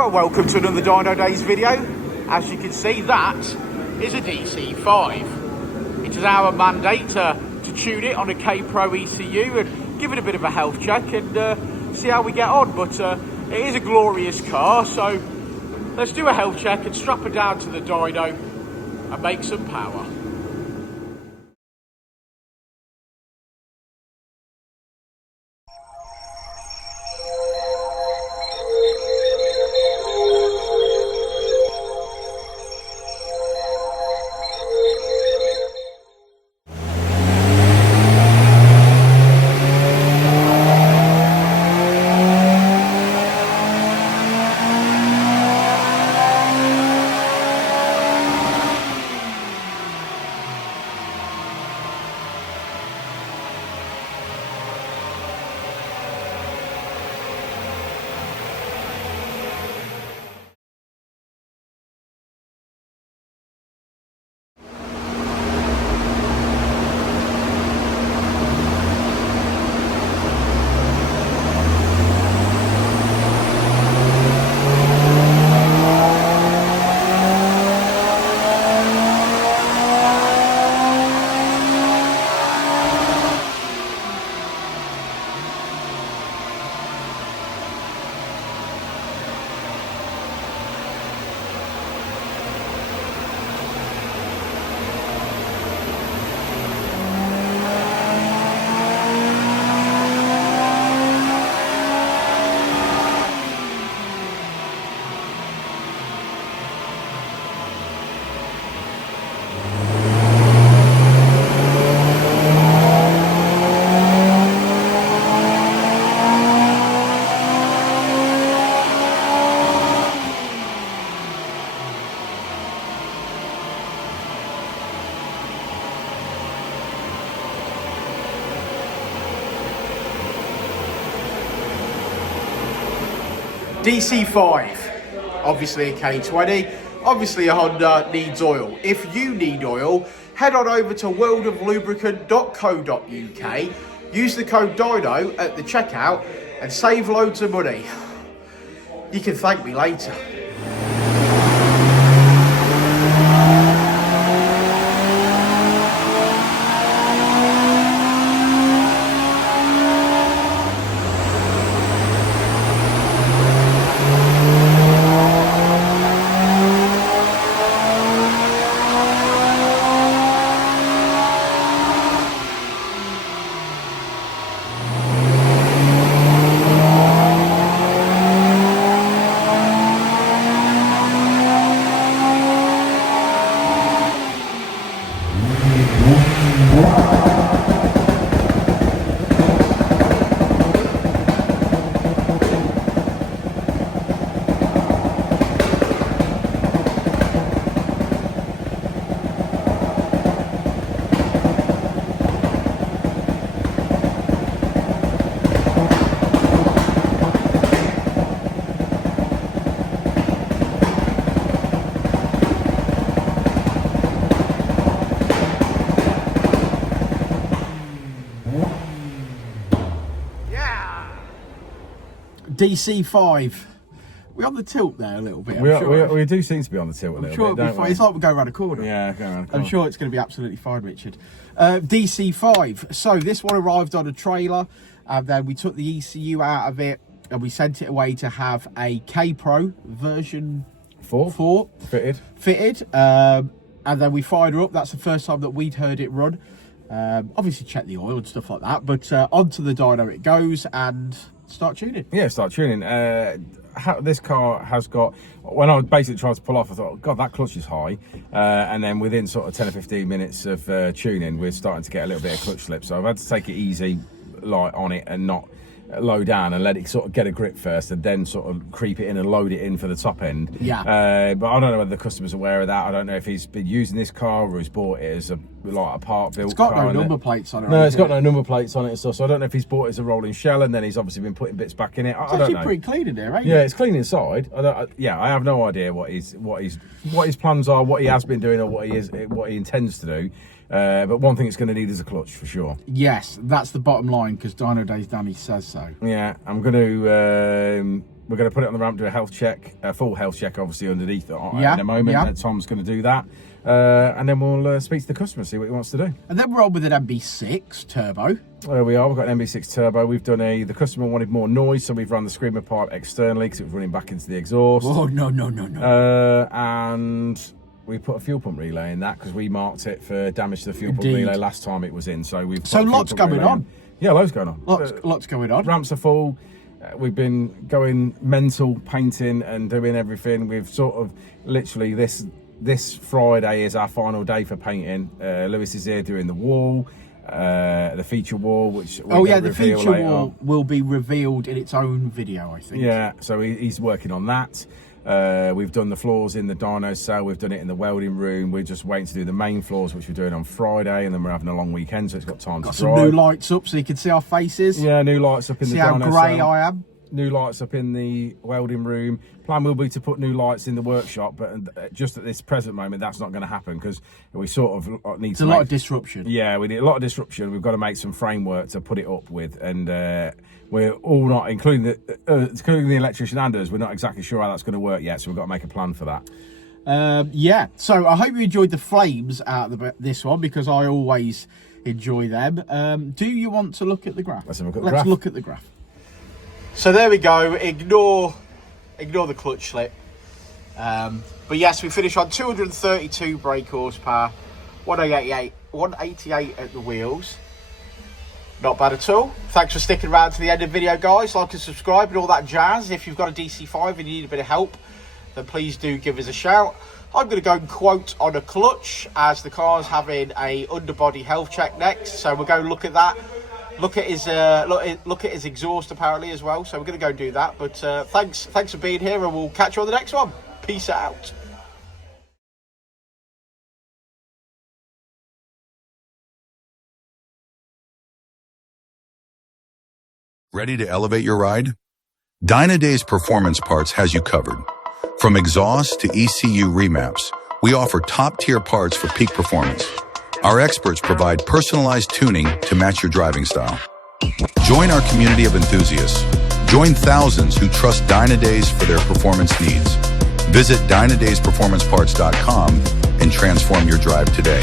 Well, welcome to another Dynodaze video. As you can see, that is a DC5. It is our mandate to tune it on a KPro ECU and give it a bit of a health check and see how we get on. But it is a glorious car, so let's do a health check and strap it down to the dyno and make some power. DC5, obviously a K20, obviously a Honda needs oil. If you need oil, head on over to worldoflubricant.co.uk, use the code DYNO at the checkout and save loads of money. You can thank me later. DC5. We're on the tilt there a little bit. We do seem to be on the tilt a little bit, don't we? It's like we're going around a corner. Yeah, going around a corner. I'm sure it's going to be absolutely fine, Richard. DC5. So this one arrived on a trailer, and then we took the ECU out of it, and we sent it away to have a KPro version 4 fitted. And then we fired her up. That's the first time that we'd heard it run. Obviously check the oil and stuff like that, but onto the dyno it goes and start tuning. Yeah, start tuning. This car has got, when I basically tried to pull off, I thought, God, that clutch is high. And then within sort of 10 or 15 minutes of tuning, we're starting to get a little bit of clutch slip. So I've had to take it easy, light on it, and not low down and let it sort of get a grip first, and then sort of creep it in and load it in for the top end. Yeah. But I don't know whether the customer's aware of that. I don't know if he's been using this car or he's bought it as a part built. It's got car no number plates on it. No, it's got no number plates on it and stuff. So I don't know if he's bought it as a rolling shell and then he's obviously been putting bits back in it. It's actually pretty clean in there, ain't it? Yeah, it's clean inside. I have no idea what his plans are, what he has been doing, or what he intends to do. But one thing it's going to need is a clutch for sure. Yes, that's the bottom line, because Dynodaze Danny says so. Yeah, I'm going to... we're going to put it on the ramp, do a health check, a full health check, obviously, underneath it in a moment. Yeah. And Tom's going to do that. And then we'll speak to the customer, see what he wants to do. And then we're on with an MB6 turbo. There we are, we've got an MB6 turbo. We've done the customer wanted more noise, so we've run the screamer pipe externally because it was running back into the exhaust. Oh, no. And we put a fuel pump relay in that because we marked it for damage to the fuel pump relay last time it was in. So we've So lots going on. Yeah, loads going on. Lots going on. Ramps are full. We've been going mental, painting and doing everything. We've sort of literally this Friday is our final day for painting. Lewis is here doing the wall, the feature wall, which the feature wall will be revealed in its own video, I think. Yeah, so he's working on that. We've done the floors in the dyno cell, we've done it in the welding room. We're just waiting to do the main floors, which we're doing on Friday, and then we're having a long weekend, so it's got time to dry. Some new lights up so you can see our faces. Yeah, new lights up in the dyno cell. See how grey I am. New lights up in the welding room. Plan will be to put new lights in the workshop, but just at this present moment, that's not going to happen because we sort of need to. It's a lot of disruption. Yeah, we need a lot of disruption. We've got to make some framework to put it up with, and we're all not, including the electrician and us, we're not exactly sure how that's going to work yet. So we've got to make a plan for that. Yeah. So I hope you enjoyed the flames out of this one, because I always enjoy them. Do you want to look at the graph? Let's have a look at the graph. Look at the graph. So there we go. Ignore the clutch slip. But yes, we finished on 232 brake horsepower, 188 at the wheels. Not bad at all. Thanks for sticking around to the end of the video, guys. Like and subscribe and all that jazz. If you've got a DC5 and you need a bit of help, then please do give us a shout. I'm going to go and quote on a clutch, as the car's having a underbody health check next. So we'll go look at that. Look at his exhaust apparently as well. So we're going to go and do that. But thanks for being here, and we'll catch you on the next one. Peace out. Ready to elevate your ride? Dynodaze Performance Parts has you covered. From exhaust to ECU remaps, we offer top-tier parts for peak performance. Our experts provide personalized tuning to match your driving style. Join our community of enthusiasts. Join thousands who trust Dynodaze for their performance needs. Visit DynodazePerformanceParts.com and transform your drive today.